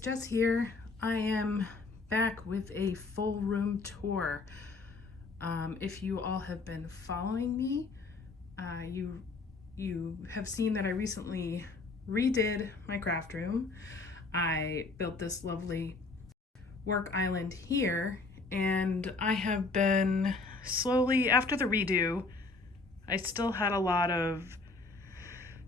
Jess here. I am back with a full room tour. If you all have been following me, you have seen that I recently redid my craft room. I built this lovely work island here, and I have been slowly, after the redo, I still had a lot of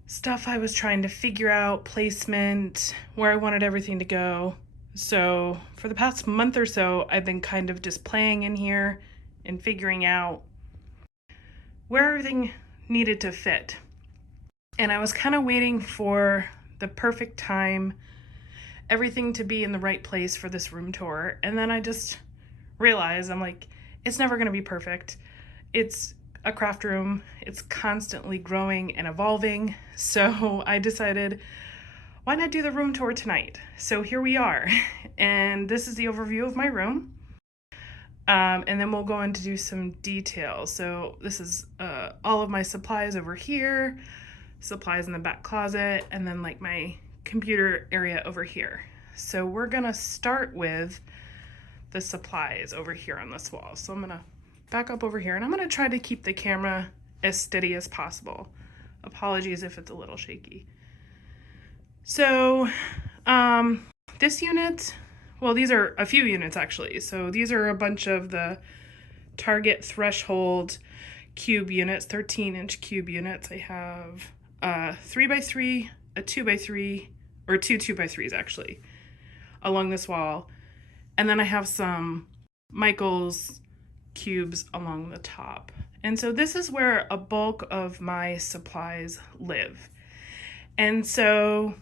stuff I was trying to figure out, placement, where I wanted everything to go. So for the past month or so, I've been kind of just playing in here and figuring out where everything needed to fit. And I was kind of waiting for the perfect time, everything to be in the right place for this room tour. And then I just realized, I'm like, it's never going to be perfect. It's a craft room. It's constantly growing and evolving. So I decided, why not do the room tour tonight? So here we are. And this is the overview of my room. And then we'll go on to do some details. So this is all of my supplies over here, supplies in the back closet, and then like my computer area over here. So we're gonna start with the supplies over here on this wall. So I'm gonna back up over here, and I'm gonna try to keep the camera as steady as possible. Apologies if it's a little shaky. So this unit, well, these are a few units actually. So these are a bunch of the Target Threshold cube units, 13-inch cube units. I have a 3x3, a 2x3, or two 2x3s actually, along this wall. And then I have some Michaels cubes along the top. And so this is where a bulk of my supplies live. And so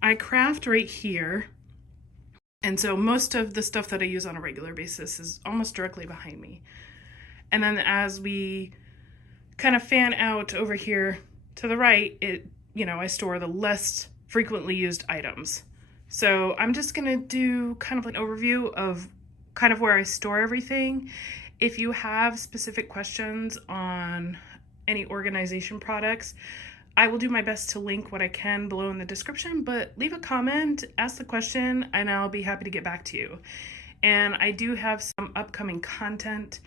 I craft right here. And so most of the stuff that I use on a regular basis is almost directly behind me. And then as we kind of fan out over here to the right, I store the less frequently used items. So I'm just gonna do kind of an overview of kind of where I store everything. If you have specific questions on any organization products, I will do my best to link what I can below in the description, but leave a comment, ask the question, and I'll be happy to get back to you. And I do have some upcoming content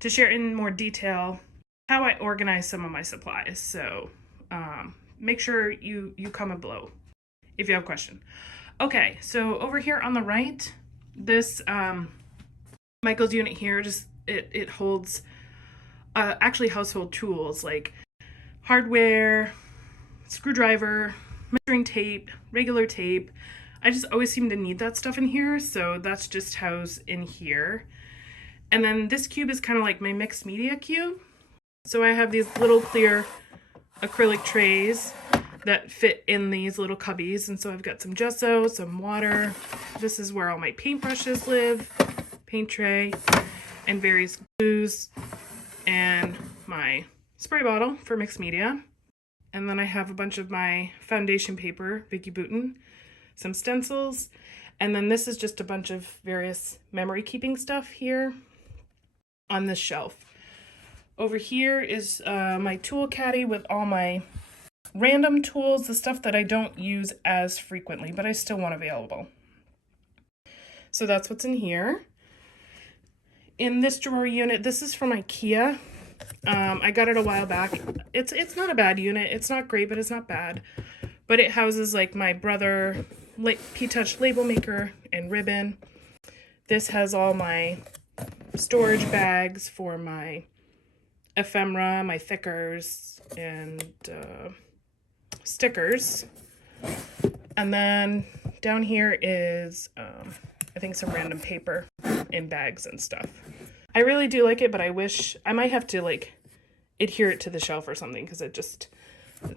to share in more detail how I organize some of my supplies. So make sure you comment below if you have a question. Okay, so over here on the right, this Michael's unit here, just it holds actually household tools like hardware, screwdriver, measuring tape, regular tape. I just always seem to need that stuff in here, so that's just housed in here. And then this cube is kind of like my mixed media cube. So I have these little clear acrylic trays that fit in these little cubbies. And so I've got some gesso, some water. This is where all my paintbrushes live, paint tray, and various glues, and my spray bottle for mixed media. And then I have a bunch of my foundation paper, Vicky Bouton, some stencils, and then this is just a bunch of various memory keeping stuff here on this shelf. Over here is my tool caddy with all my random tools, the stuff that I don't use as frequently, but I still want available. So that's what's in here. In this drawer unit, this is from IKEA. I got it a while back. It's not a bad unit. It's not great, but it's not bad. But it houses like my Brother P-Touch label maker and ribbon. This has all my storage bags for my ephemera, my thickers, and stickers. And then down here is I think some random paper in bags and stuff. I really do like it, but I wish I might have to like adhere it to the shelf or something, because its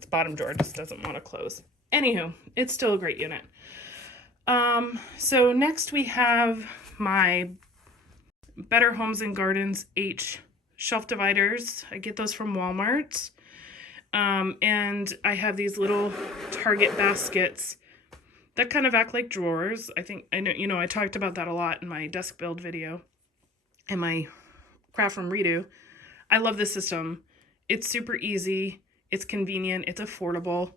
bottom drawer just doesn't want to close. Anywho, it's still a great unit. So next we have my Better Homes and Gardens H shelf dividers. I get those from Walmart. And I have these little Target baskets that kind of act like drawers. I talked about that a lot in my desk build video and my craft room redo. I love this system. It's super easy. It's convenient. It's affordable.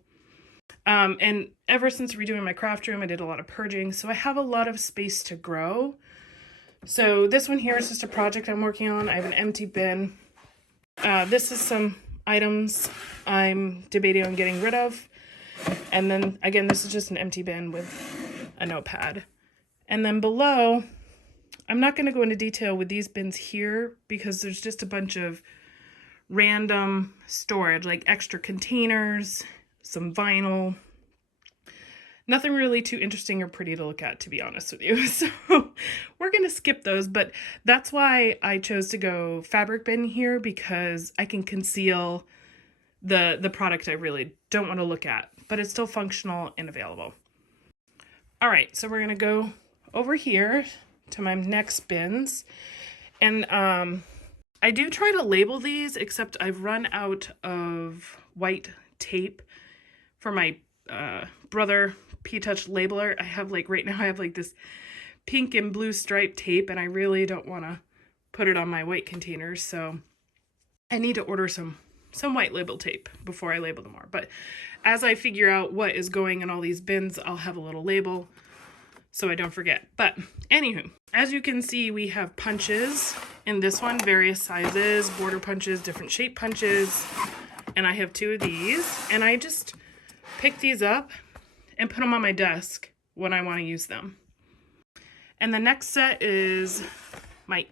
And ever since redoing my craft room, I did a lot of purging, so I have a lot of space to grow. So this one here is just a project I'm working on. I have an empty bin. This is some items I'm debating on getting rid of. And then again, this is just an empty bin with a notepad. And then below, I'm not going to go into detail with these bins here because there's just a bunch of random storage, like extra containers, some vinyl. Nothing really too interesting or pretty to look at, to be honest with you. So we're going to skip those, but that's why I chose to go fabric bin here, because I can conceal the product I really don't want to look at, but it's still functional and available. All right, so we're going to go over here to my next bins. And I do try to label these, except I've run out of white tape for my Brother P-Touch labeler. I have right now I have this pink and blue striped tape, and I really don't want to put it on my white containers, so I need to order some white label tape before I label them more. But as I figure out what is going in all these bins, I'll have a little label so I don't forget. But anywho, as you can see, we have punches in this one, various sizes, border punches, different shape punches, and I have 2 of these, and I just pick these up and put them on my desk when I want to use them. And the next set is my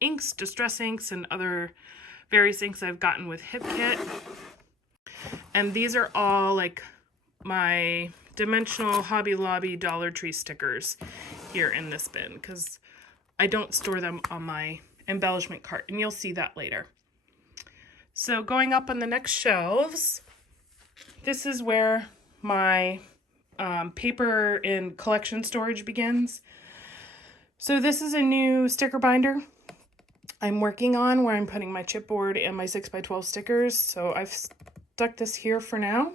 inks, distress inks, and other various inks I've gotten with Hip Kit. And these are all my dimensional Hobby Lobby Dollar Tree stickers here in this bin, because I don't store them on my embellishment cart, and you'll see that later. So going up on the next shelves, this is where my paper and collection storage begins. So this is a new sticker binder I'm working on, where I'm putting my chipboard and my 6x12 stickers. So I've stuck this here for now.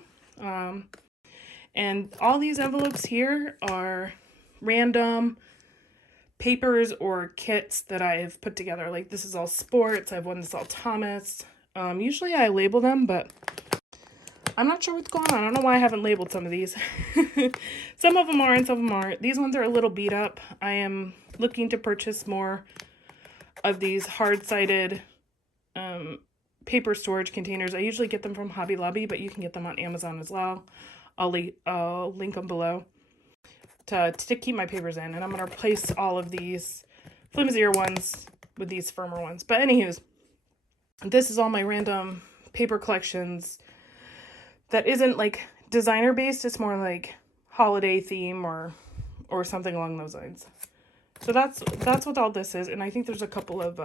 And all these envelopes here are random papers or kits that I've put together. This is all sports. I have one that's all Thomas. Usually I label them, but I'm not sure what's going on. I don't know why I haven't labeled some of these. Some of them are and some of them aren't. These ones are a little beat up. I am looking to purchase more of these hard-sided paper storage containers. I usually get them from Hobby Lobby, but you can get them on Amazon as well. I'll link them below to keep my papers in. And I'm going to replace all of these flimsier ones with these firmer ones. But anyways, this is all my random paper collections that isn't designer based. It's more holiday theme or something along those lines. So that's what all this is. And I think there's a couple of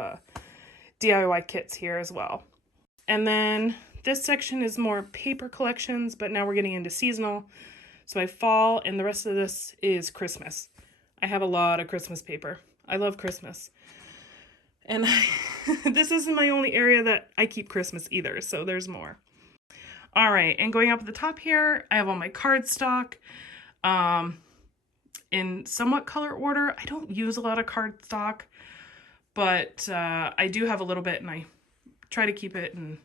DIY kits here as well. And then this section is more paper collections, but now we're getting into seasonal. So I have fall, and the rest of this is Christmas. I have a lot of Christmas paper. I love Christmas. And this isn't my only area that I keep Christmas either, so there's more. All right, and going up at the top here, I have all my cardstock in somewhat color order. I don't use a lot of cardstock, but I do have a little bit, and I try to keep it in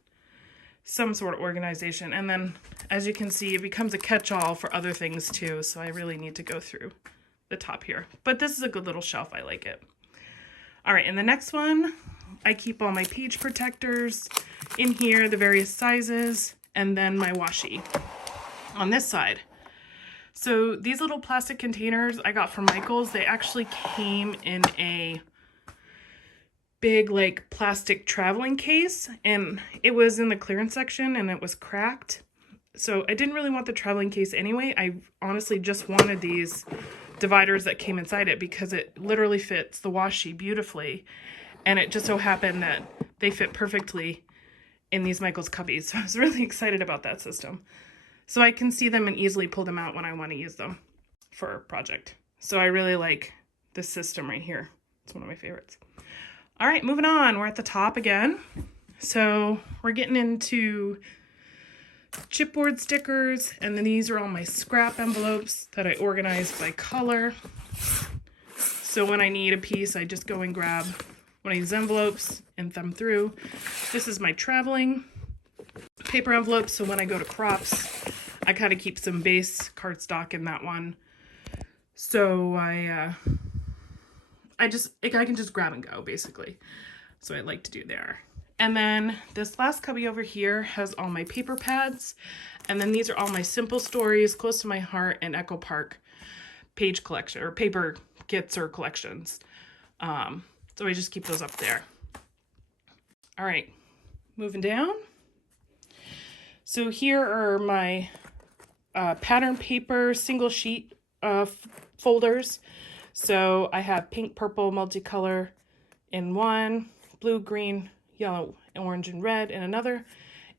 some sort of organization. And then, as you can see, it becomes a catch-all for other things too, so I really need to go through the top here. But this is a good little shelf. I like it. All right, and the next one, I keep all my page protectors in here, the various sizes, and then my washi on this side. So these little plastic containers I got from Michael's, they actually came in a big plastic traveling case, and it was in the clearance section and it was cracked. So I didn't really want the traveling case anyway. I honestly just wanted these dividers that came inside it because it literally fits the washi beautifully, and it just so happened that they fit perfectly in these Michael's cubbies. So I was really excited about that system. So I can see them and easily pull them out when I want to use them for a project. So I really like this system right here. It's one of my favorites. All right, moving on. We're at the top again. So we're getting into chipboard stickers, and then these are all my scrap envelopes that I organized by color. So when I need a piece, I just go and grab one of these envelopes and thumb through. This is my traveling paper envelope, so when I go to crops, I kind of keep some base cardstock in that one. So I can just grab and go basically. So I like to do there. And then this last cubby over here has all my paper pads. And then these are all my Simple Stories, Close to My Heart, and Echo Park page collection, or paper kits or collections. So I just keep those up there. All right, moving down. So here are my pattern paper single sheet folders. So I have pink, purple, multicolor in one, blue, green, yellow, orange, and red in another,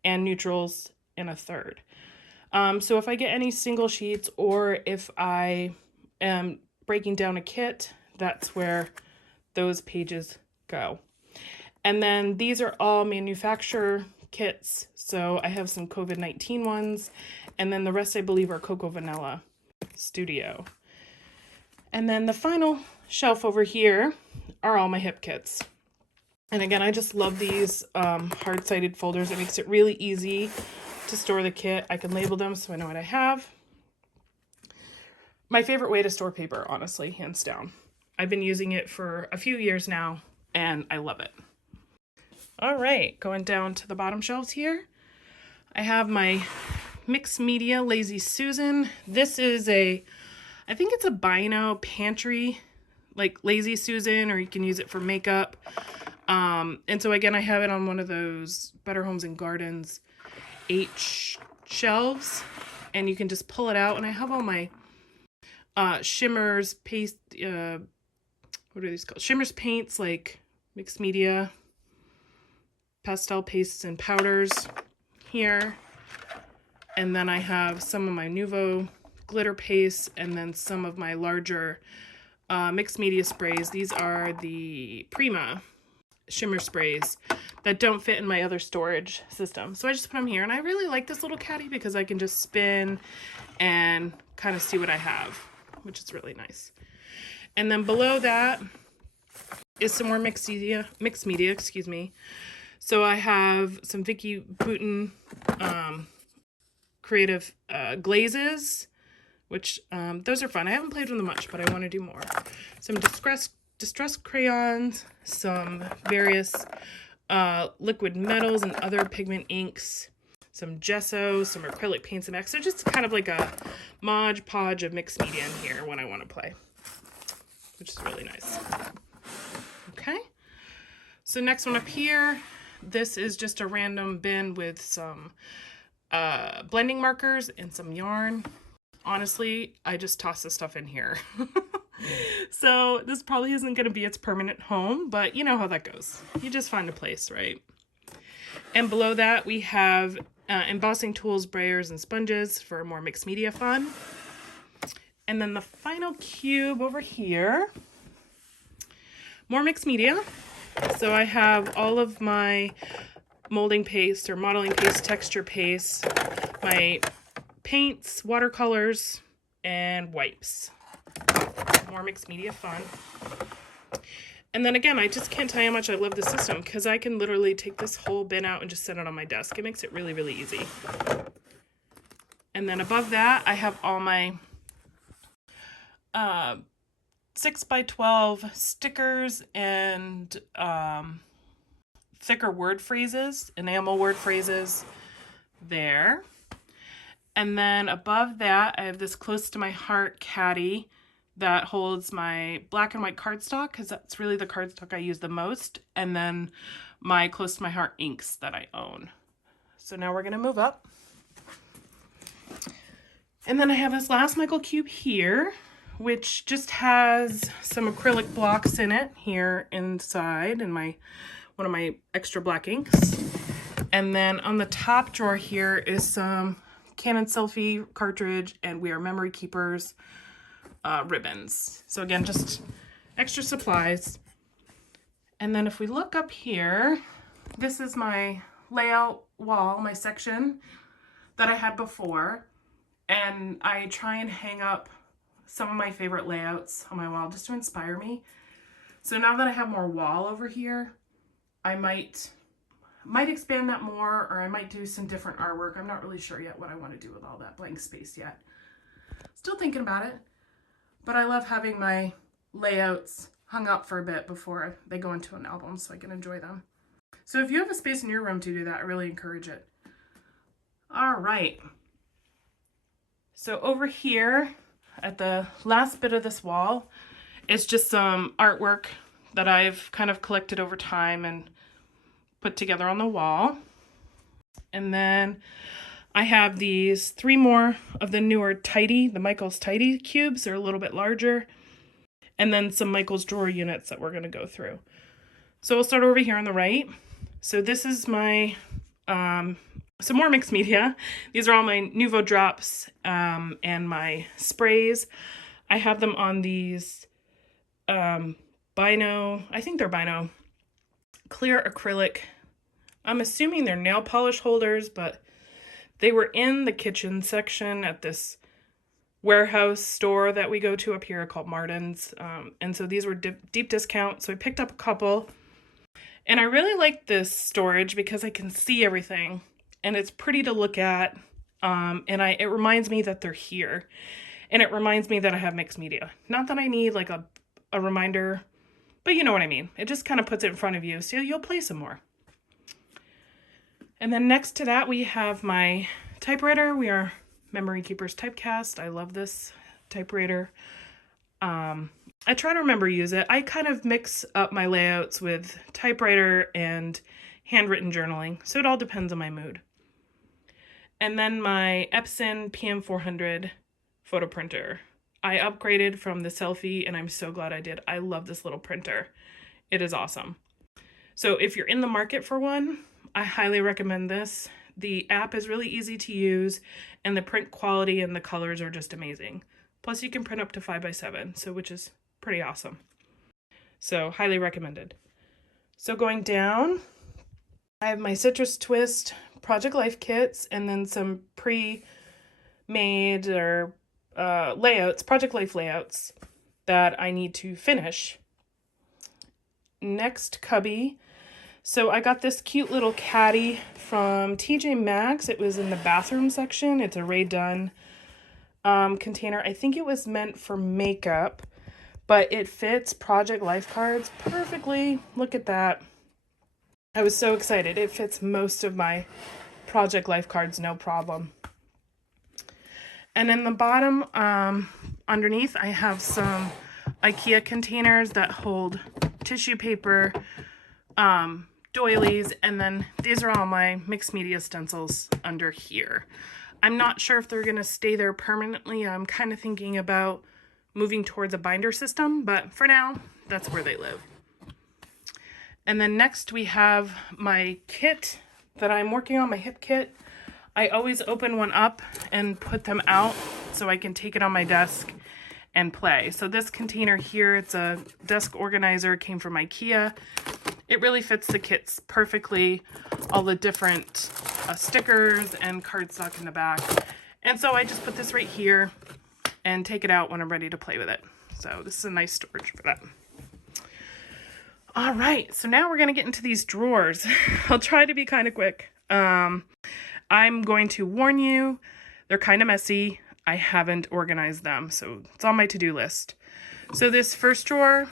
and neutrals in a third. So if I get any single sheets, or if I am breaking down a kit, that's where those pages go. And then these are all manufacturer kits. So I have some COVID-19 ones, and then the rest I believe are Cocoa Vanilla Studio. And then the final shelf over here are all my hip kits. And again, I just love these hard-sided folders. It makes it really easy to store the kit. I can label them so I know what I have. My favorite way to store paper, honestly, hands down. I've been using it for a few years now, and I love it. All right, going down to the bottom shelves here, I have my mixed media Lazy Susan. This is I think it's a Bino pantry, like Lazy Susan, or you can use it for makeup. And so again, I have it on one of those Better Homes and Gardens H shelves, and you can just pull it out. And I have all my shimmers, paste, what are these called? Shimmers, paints, like mixed media, pastel pastes and powders here. And then I have some of my Nuvo glitter pastes, and then some of my larger mixed media sprays. These are the Prima shimmer sprays that don't fit in my other storage system. So I just put them here, and I really like this little caddy because I can just spin and kind of see what I have, which is really nice. And then below that is some more mixed media, excuse me. So I have some Vicky Bouton creative glazes, which those are fun. I haven't played with them much, but I want to do more. Some distress crayons, some various liquid metals and other pigment inks, some gesso, some acrylic paints and X. So just kind of like a Mod Podge of mixed media in here when I want to play, which is really nice. Okay, so next one up here, this is just a random bin with some blending markers and some yarn. Honestly, I just toss this stuff in here. So this probably isn't going to be its permanent home, but you know how that goes. You just find a place, right? And below that, we have embossing tools, brayers, and sponges for more mixed media fun. And then the final cube over here, more mixed media. So I have all of my molding paste or modeling paste, texture paste, my paints, watercolors, and wipes. More mixed media fun. And then again, I just can't tell you how much I love the system because I can literally take this whole bin out and just set it on my desk. It makes it really, really easy. And then above that, I have all my 6x12 stickers and thicker word phrases, enamel word phrases there. And then above that, I have this Close to My Heart caddy that holds my black and white cardstock, because that's really the cardstock I use the most, and then my Close to My Heart inks that I own. So now we're going to move up. And then I have this last Michael cube here, which just has some acrylic blocks in it here inside, and one of my extra black inks. And then on the top drawer here is some Canon selfie cartridge and We Are Memory Keepers ribbons. So again, just extra supplies. And then if we look up here, this is my layout wall, my section that I had before. And I try and hang up some of my favorite layouts on my wall just to inspire me. So now that I have more wall over here, I might Might expand that more, or I might do some different artwork. I'm not really sure yet what I want to do with all that blank space yet. Still thinking about it, but I love having my layouts hung up for a bit before they go into an album so I can enjoy them. So if you have a space in your room to do that, I really encourage it. All right. So over here at the last bit of this wall is just some artwork that I've kind of collected over time and put together on the wall. And then I have these 3 more of the newer Tidy, the Michaels Tidy cubes. They're a little bit larger. And then some Michaels drawer units that we're going to go through. So we'll start over here on the right. So this is my, some more mixed media. These are all my Nuvo drops and my sprays. I have them on these Bino, I think they're Bino, clear acrylic. I'm assuming they're nail polish holders, but they were in the kitchen section at this warehouse store that we go to up here called Martin's. And so these were deep discount. So I picked up a couple. And I really like this storage because I can see everything. And it's pretty to look at. And it reminds me that they're here. And it reminds me that I have mixed media. Not that I need like a reminder, but you know what I mean. It just kind of puts it in front of you so you'll play some more. And then next to that, we have my typewriter. We are Memory Keeper's Typecast. I love this typewriter. I try to remember to use it. I kind of mix up my layouts with typewriter and handwritten journaling, so it all depends on my mood. And then my Epson PM400 photo printer. I upgraded from the Selfie, and I'm so glad I did. I love this little printer. It is awesome. So if you're in the market for one, I highly recommend this. The app is really easy to use, and the print quality and the colors are just amazing. Plus you can print up to 5x7, so which is pretty awesome. So highly recommended. So going down, I have my Citrus Twist Project Life kits, and then some pre-made or layouts, Project Life layouts that I need to finish. Next cubby. So I got this cute little caddy from TJ Maxx. It was in the bathroom section. It's a Rae Dunn container. I think it was meant for makeup, but it fits Project Life cards perfectly. Look at that. I was so excited. It fits most of my Project Life cards, no problem. And in the bottom, underneath, I have some IKEA containers that hold tissue paper, doilies, and then these are all my mixed media stencils under here. I'm not sure if they're going to stay there permanently. I'm kind of thinking about moving towards a binder system, but for now, that's where they live. And then next we have my kit that I'm working on, my hip kit. I always open one up and put them out so I can take it on my desk and play. So this container here, it's a desk organizer, came from IKEA. It really fits the kits perfectly, all the different stickers and cardstock in the back. And so I just put this right here and take it out when I'm ready to play with it. So this is a nice storage for that. All right, so now we're gonna get into these drawers. I'll try to be kind of quick. I'm going to warn you, they're kind of messy. I haven't organized them, so it's on my to-do list. So this first drawer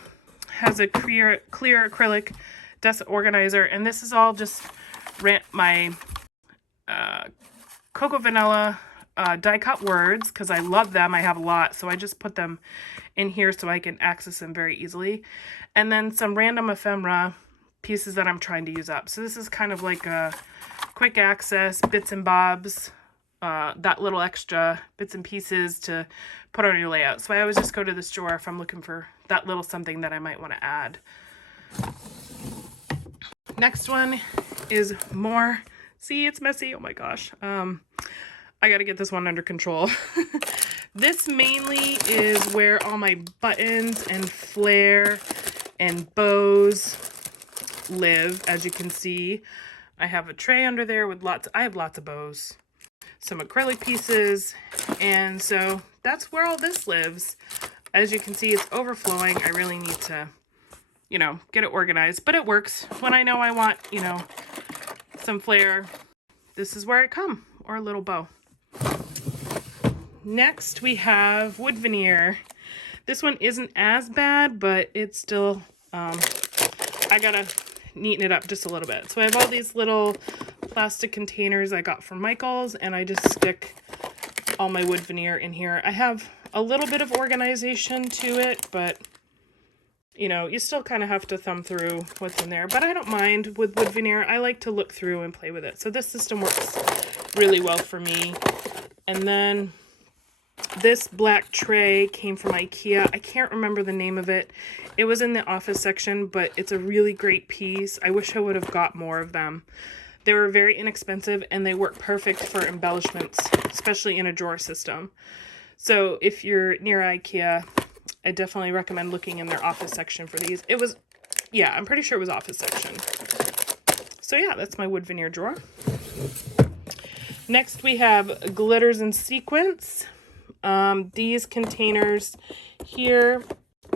has a clear acrylic desk organizer, and this is all just my Cocoa Vanilla die cut words, because I love them. I have a lot, so I just put them in here so I can access them very easily. And then some random ephemera pieces that I'm trying to use up. So this is kind of like a quick access, bits and bobs, that little extra bits and pieces to put on your layout. So I always just go to this drawer if I'm looking for that little something that I might want to add. Next one is more, see, it's messy, oh my gosh. I gotta get this one under control. This mainly is where all my buttons and flare and bows live. As you can see, I have a tray under there with I have lots of bows, some acrylic pieces, and so that's where all this lives. As you can see, it's overflowing. I really need to, get it organized, but it works. When I know I want, some flair. This is where I come, or a little bow. Next, we have wood veneer. This one isn't as bad, but it's still, I gotta neaten it up just a little bit. So I have all these little plastic containers I got from Michael's, and I just stick all my wood veneer in here. I have a little bit of organization to it, but you know, you still kind of have to thumb through what's in there, but I don't mind with wood veneer. I like to look through and play with it. So this system works really well for me. And then this black tray came from IKEA. I can't remember the name of it. It was in the office section, but it's a really great piece. I wish I would have got more of them. They were very inexpensive and they work perfect for embellishments, especially in a drawer system. So if you're near IKEA, I definitely recommend looking in their office section for these. It was, yeah, I'm pretty sure it was office section. So yeah, that's my wood veneer drawer. Next we have glitters and sequins. These containers here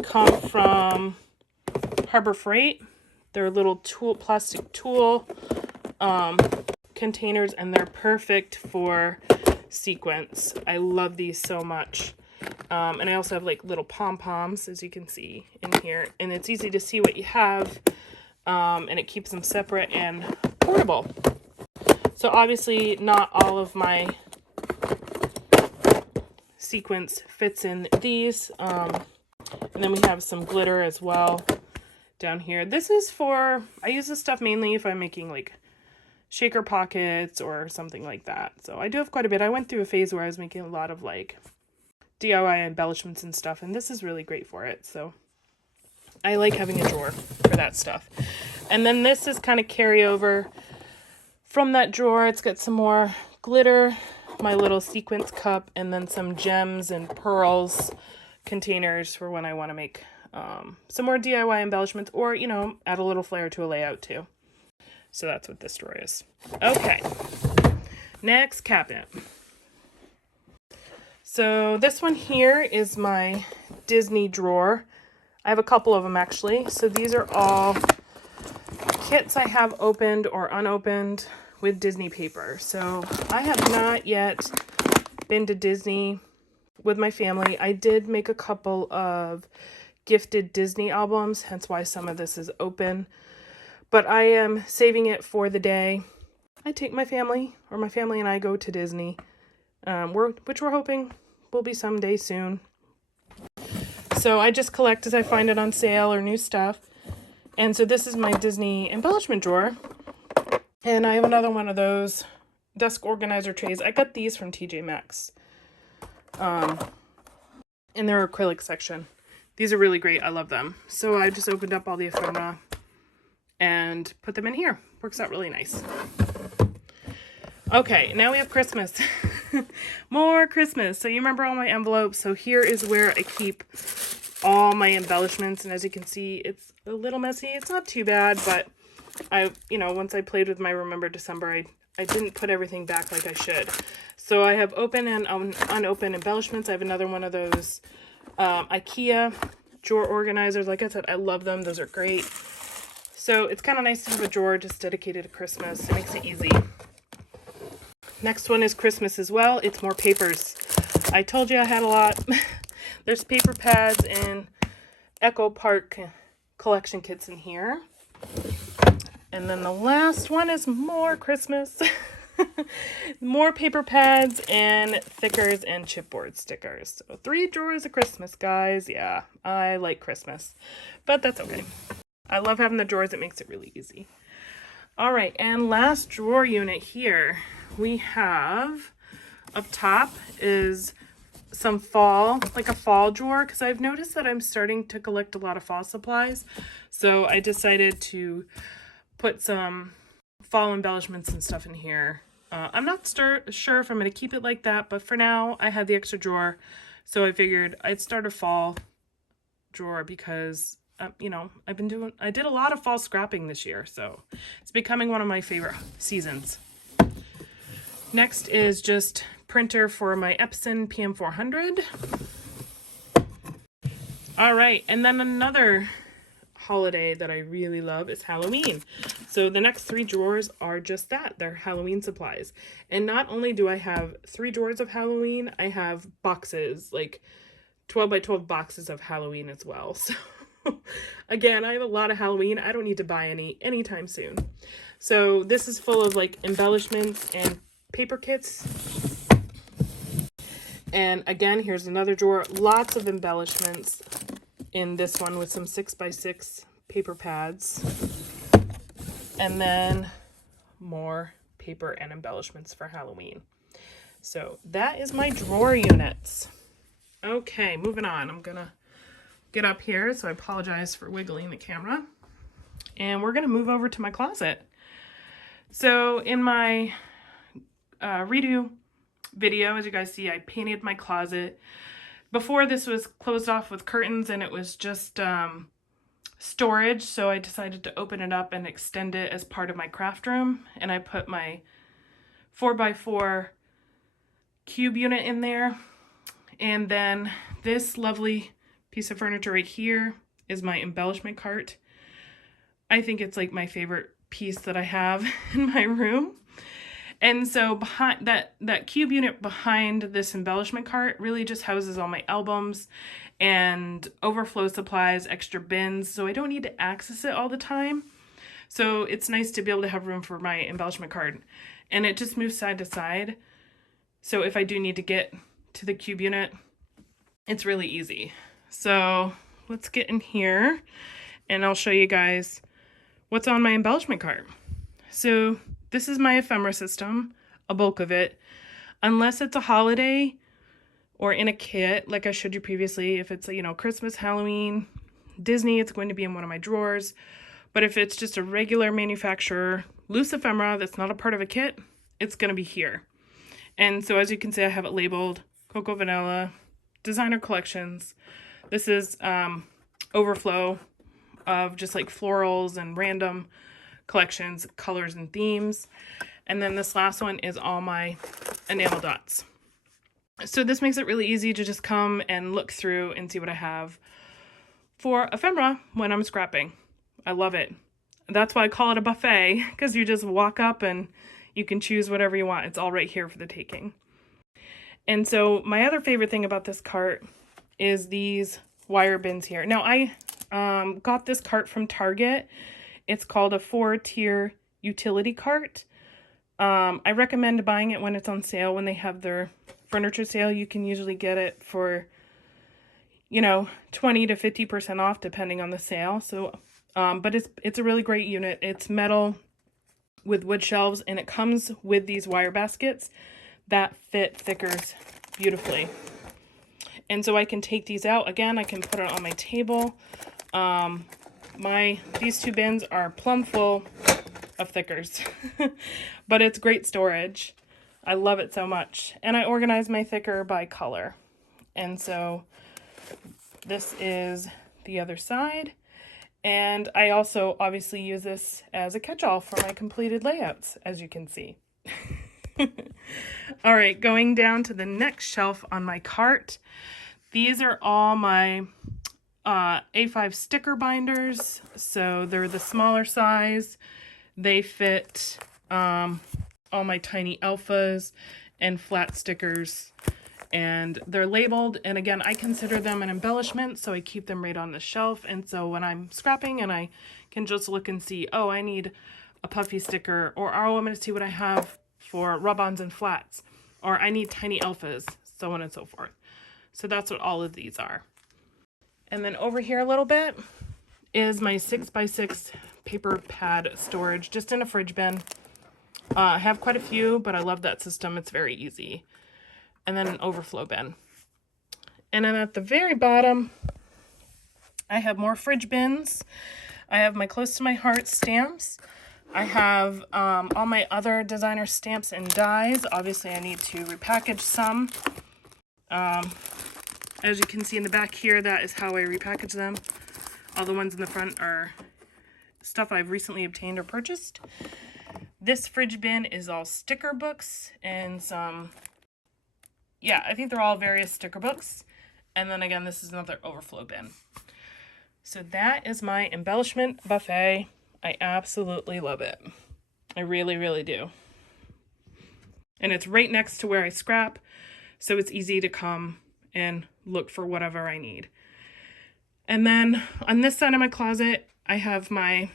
come from Harbor Freight. They're little plastic tool containers, and they're perfect for sequins. I love these so much. And I also have like little pom-poms, as you can see in here, and it's easy to see what you have, and it keeps them separate and portable. So obviously not all of my sequins fits in these, and then we have some glitter as well down here. This is for, I use this stuff mainly if I'm making like shaker pockets or something like that. So I do have quite a bit. I went through a phase where I was making a lot of like DIY embellishments and stuff, and this is really great for it. So I like having a drawer for that stuff. And then this is kind of carryover from that drawer. It's got some more glitter, my little sequins cup, and then some gems and pearls containers for when I want to make some more DIY embellishments, or, you know, add a little flair to a layout too. So that's what this drawer is. Okay, next cabinet. So this one here is my Disney drawer. I have a couple of them actually. So these are all kits I have opened or unopened with Disney paper. So I have not yet been to Disney with my family. I did make a couple of gifted Disney albums, hence why some of this is open. But I am saving it for the day I take my family, or my family and I go to Disney, which we're hoping will be someday soon. So I just collect as I find it on sale or new stuff. And so this is my Disney embellishment drawer. And I have another one of those desk organizer trays. I got these from TJ Maxx in their acrylic section. These are really great. I love them. So I just opened up all the ephemera and put them in here. Works out really nice. Okay, now we have Christmas. More Christmas. So you remember all my envelopes. So here is where I keep all my embellishments. And as you can see, it's a little messy. It's not too bad, but once I played with my Remember December, I didn't put everything back like I should. So I have open and unopened embellishments. I have another one of those IKEA drawer organizers. Like I said, I love them. Those are great. So it's kind of nice to have a drawer just dedicated to Christmas. It makes it easy. Next one is Christmas as well. It's more papers. I told you I had a lot. There's paper pads and Echo Park collection kits in here. And then the last one is more Christmas. More paper pads and thickers and chipboard stickers. So 3 drawers of Christmas, guys. Yeah, I like Christmas, but that's okay. I love having the drawers. It makes it really easy. All right, and last drawer unit here, we have up top is some fall, like a fall drawer, because I've noticed that I'm starting to collect a lot of fall supplies. So I decided to put some fall embellishments and stuff in here. I'm not sure if I'm going to keep it like that, but for now I had the extra drawer, so I figured I'd start a fall drawer because I did a lot of fall scrapping this year, so it's becoming one of my favorite seasons. Next is just printer for my Epson PM400. All right, and then another holiday that I really love is Halloween. So the next 3 drawers are just that. They're Halloween supplies. And not only do I have 3 drawers of Halloween, I have boxes, like 12 by 12 boxes of Halloween as well. So again, I have a lot of Halloween. I don't need to buy any anytime soon. So this is full of like embellishments and paper kits. And again, here's another drawer. Lots of embellishments in this one with some 6x6 paper pads. And then more paper and embellishments for Halloween. So that is my drawer units. Okay, moving on. I'm gonna get up here, so I apologize for wiggling the camera. And we're gonna move over to my closet. So in my redo video, as you guys see, I painted my closet. Before, this was closed off with curtains and it was just storage, so I decided to open it up and extend it as part of my craft room, and I put my 4x4 cube unit in there. And then this lovely piece of furniture right here is my embellishment cart. I think it's like my favorite piece that I have in my room. And so behind that cube unit behind this embellishment cart really just houses all my albums and overflow supplies, extra bins, so I don't need to access it all the time. So it's nice to be able to have room for my embellishment cart. And it just moves side to side. So if I do need to get to the cube unit, it's really easy. So let's get in here and I'll show you guys what's on my embellishment cart. So this is my ephemera system, a bulk of it. Unless it's a holiday or in a kit, like I showed you previously, if it's, you know, Christmas, Halloween, Disney, it's going to be in one of my drawers. But if it's just a regular manufacturer, loose ephemera that's not a part of a kit, it's going to be here. And so as you can see, I have it labeled Cocoa Vanilla, Designer Collections. This is overflow of just like florals and random collections, colors and themes. And then this last one is all my enamel dots. So this makes it really easy to just come and look through and see what I have for ephemera when I'm scrapping. I love it. That's why I call it a buffet, because you just walk up and you can choose whatever you want. It's all right here for the taking. And so my other favorite thing about this cart is these wire bins here. Now I got this cart from Target. It's called a 4-tier utility cart. I recommend buying it when it's on sale. When they have their furniture sale, you can usually get it for, you know, 20 to 50% off depending on the sale. So, but it's a really great unit. It's metal with wood shelves, and it comes with these wire baskets that fit thickers beautifully. And so I can take these out. Again, I can put it on my table. These 2 bins are plumb full of thickers, but it's great storage. I love it so much. And I organize my thicker by color. And so this is the other side. And I also obviously use this as a catch-all for my completed layouts, as you can see. All right, going down to the next shelf on my cart. These are all my A5 sticker binders. So they're the smaller size. They fit all my tiny alphas and flat stickers, and they're labeled. And again, I consider them an embellishment, so I keep them right on the shelf. And so when I'm scrapping and I can just look and see, oh, I need a puffy sticker, or oh, I'm going to see what I have for rub-ons and flats, or I need tiny alphas, so on and so forth. So that's what all of these are. And then over here a little bit is my 6x6 paper pad storage, just in a fridge bin. I have quite a few, but I love that system. It's very easy. And then an overflow bin. And then at the very bottom, I have more fridge bins. I have my Close to My Heart stamps. I have all my other designer stamps and dies. Obviously, I need to repackage some. As you can see in the back here, that is how I repackage them. All the ones in the front are stuff I've recently obtained or purchased. This fridge bin is all sticker books and some, yeah, I think they're all various sticker books. And then again, this is another overflow bin. So that is my embellishment buffet. I absolutely love it. I really, really do. And it's right next to where I scrap, so it's easy to come and look for whatever I need. And then on this side of my closet, I have my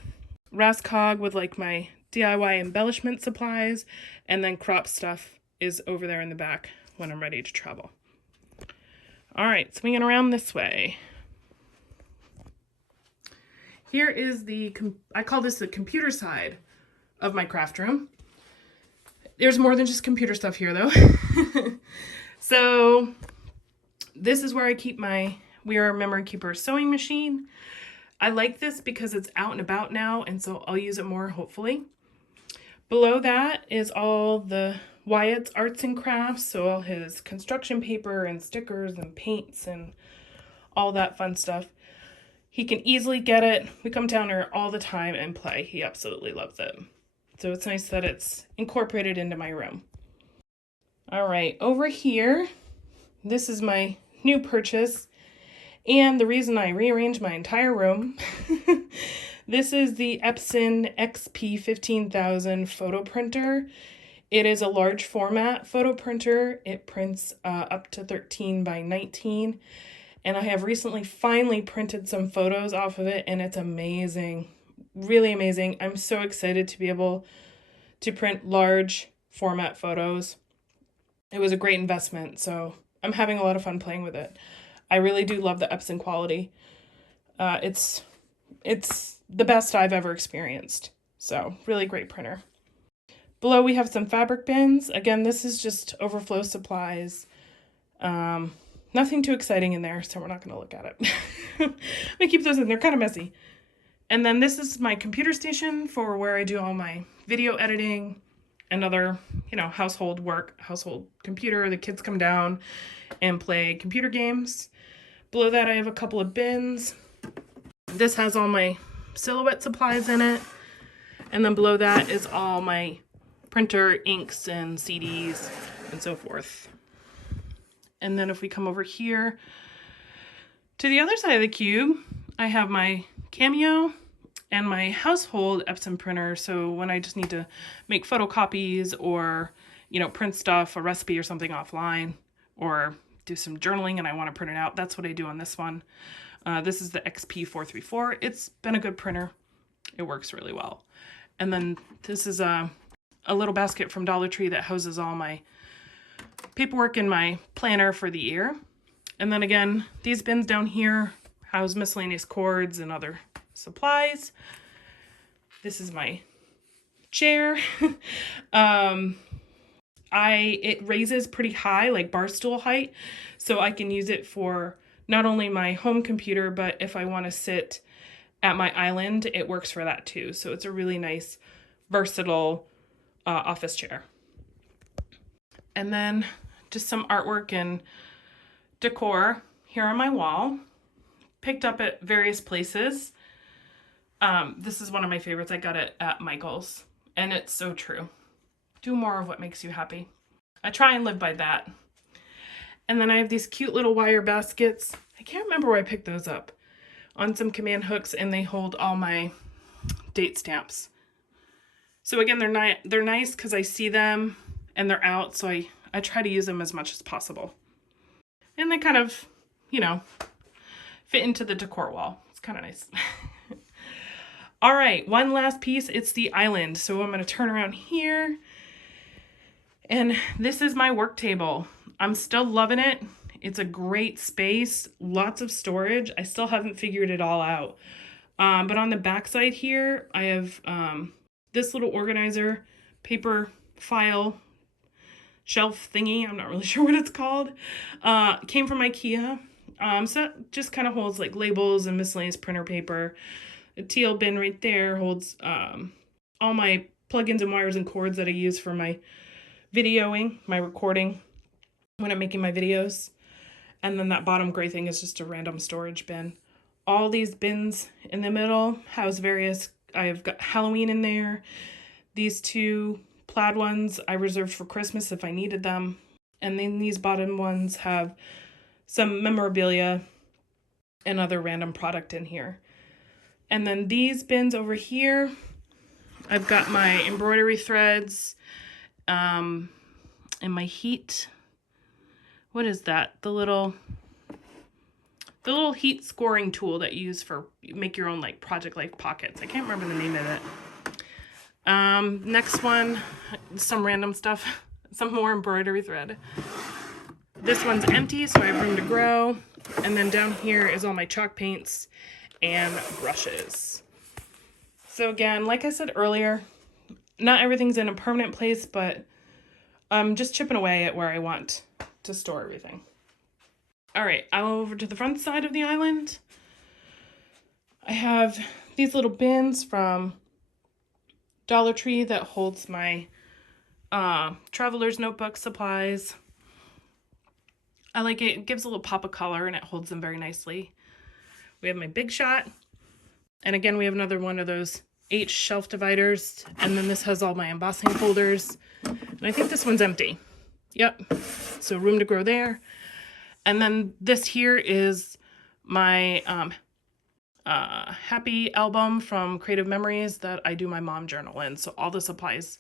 Rascog with like my DIY embellishment supplies, and then crop stuff is over there in the back when I'm ready to travel. All right, swinging around this way. Here is I call this the computer side of my craft room. There's more than just computer stuff here though. So this is where I keep my We Are Memory Keeper sewing machine. I like this because it's out and about now, and so I'll use it more, hopefully. Below that is all the Wyatt's arts and crafts, so all his construction paper and stickers and paints and all that fun stuff. He can easily get it. We come down here all the time and play. He absolutely loves it. So it's nice that it's incorporated into my room. All right, over here, this is my new purchase and the reason I rearranged my entire room. This is the Epson XP 15000 photo printer. It is a large format photo printer. It prints up to 13 by 19. And I have recently finally printed some photos off of it, and it's amazing. Really amazing. I'm so excited to be able to print large format photos. It was a great investment, so I'm having a lot of fun playing with it. I really do love the Epson quality. It's the best I've ever experienced. So really great printer. Below we have some fabric bins. Again, this is just overflow supplies. Nothing too exciting in there, so we're not going to look at it. We keep those in. They're kind of messy. And then this is my computer station for where I do all my video editing and other, household work, household computer. The kids come down and play computer games. Below that, I have a couple of bins. This has all my silhouette supplies in it. And then below that is all my printer, inks, and CDs, and so forth. And then if we come over here to the other side of the cube, I have my Cameo and my household Epson printer. So when I just need to make photocopies or, print stuff, a recipe or something offline, or do some journaling and I want to print it out, that's what I do on this one. This is the XP434. It's been a good printer. It works really well. And then this is a little basket from Dollar Tree that houses all my paperwork in my planner for the year. And then again, these bins down here house miscellaneous cords and other supplies. This is my chair. It raises pretty high, like bar stool height, so I can use it for not only my home computer, but if I want to sit at my island, it works for that too. So it's a really nice, versatile office chair. And then just some artwork and decor here on my wall, picked up at various places. This is one of my favorites. I got it at Michael's, and it's so true. Do more of what makes you happy. I try and live by that. And then I have these cute little wire baskets. I can't remember where I picked those up. On some command hooks, and they hold all my date stamps. So again, they're nice because I see them and they're out, so I try to use them as much as possible. And they kind of, fit into the decor wall. It's kind of nice. All right, one last piece. It's the island. So I'm going to turn around here. And this is my work table. I'm still loving it. It's a great space, lots of storage. I still haven't figured it all out. But on the back side here, I have this little organizer, paper file shelf thingy. I'm not really sure what it's called. Came from IKEA. So it just kind of holds like labels and miscellaneous printer paper. The teal bin right there holds all my plugins and wires and cords that I use for my videoing, my recording when I'm making my videos. And then that bottom gray thing is just a random storage bin. All these bins in the middle house various, I've got Halloween in there. These two plaid ones I reserved for Christmas if I needed them. And then these bottom ones have some memorabilia and other random product in here. And then these bins over here, I've got my embroidery threads, and my heat. What is that? The little heat scoring tool that you use for make your own like Project Life pockets. I can't remember the name of it. Next one, some random stuff, some more embroidery thread. This one's empty, so I have room to grow. And then down here is all my chalk paints and brushes. So again, like I said earlier, not everything's in a permanent place, but I'm just chipping away at where I want to store everything. All right, I'll go over to the front side of the island. I have these little bins from Dollar Tree that holds my traveler's notebook supplies. I like it. It gives a little pop of color and it holds them very nicely. We have my Big Shot. And again, we have another one of those H shelf dividers. And then this has all my embossing folders. And I think this one's empty. Yep. So room to grow there. And then this here is my happy album from Creative Memories that I do my mom journal in. So all the supplies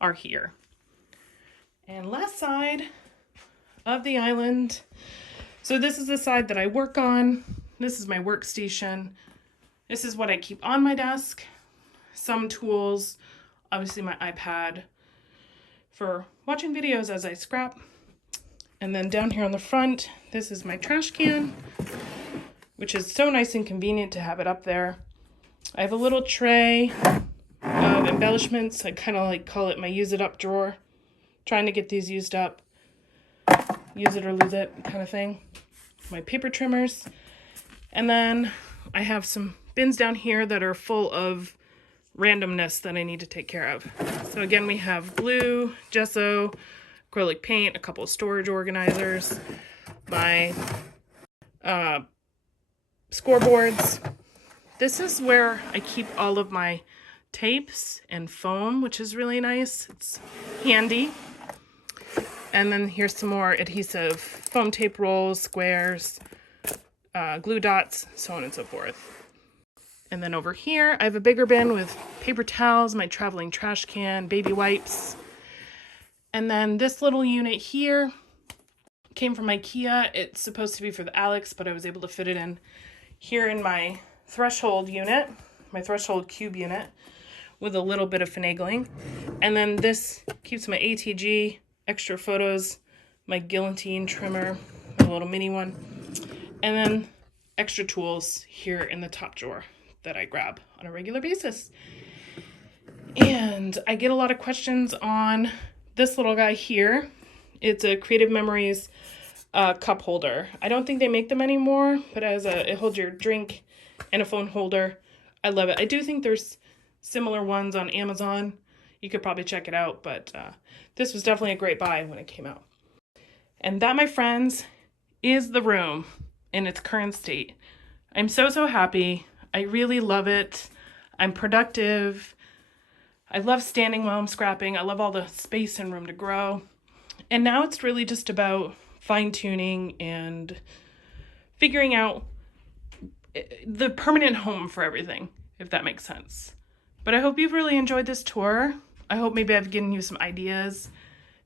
are here. And last side of the island. So this is the side that I work on. This is my workstation. This is what I keep on my desk. Some tools, obviously my iPad for watching videos as I scrap. And then down here on the front, this is my trash can, which is so nice and convenient to have it up there. I have a little tray of embellishments. I kind of like call it my use it up drawer. Trying to get these used up. Use it or lose it kind of thing. My paper trimmers. And then I have some bins down here that are full of randomness that I need to take care of. So again, we have glue, gesso, acrylic paint, a couple of storage organizers, my scoreboards. This is where I keep all of my tapes and foam, which is really nice. It's handy. And then here's some more adhesive foam tape rolls, squares, glue dots, so on and so forth. And then over here, I have a bigger bin with paper towels, my traveling trash can, baby wipes. And then this little unit here came from IKEA. It's supposed to be for the Alex, but I was able to fit it in here in my threshold unit, my threshold cube unit, with a little bit of finagling. And then this keeps my ATG, extra photos, my guillotine trimmer, a little mini one, and then extra tools here in the top drawer that I grab on a regular basis. And I get a lot of questions on this little guy here. It's a Creative Memories cup holder. I don't think they make them anymore, but it holds your drink and a phone holder. I love it. I do think there's similar ones on Amazon. You could probably check it out, but this was definitely a great buy when it came out. And that, my friends, is the room in its current state. I'm so happy. I really love it. I'm productive. I love standing while I'm scrapping. I love all the space and room to grow. And now it's really just about fine-tuning and figuring out the permanent home for everything, if that makes sense. But I hope you've really enjoyed this tour. I hope maybe I've given you some ideas.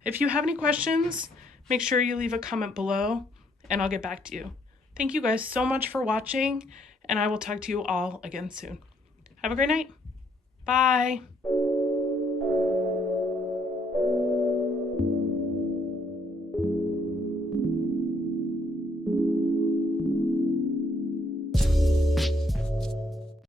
If you have any questions, make sure you leave a comment below and I'll get back to you. Thank you guys so much for watching, and I will talk to you all again soon. Have a great night. Bye.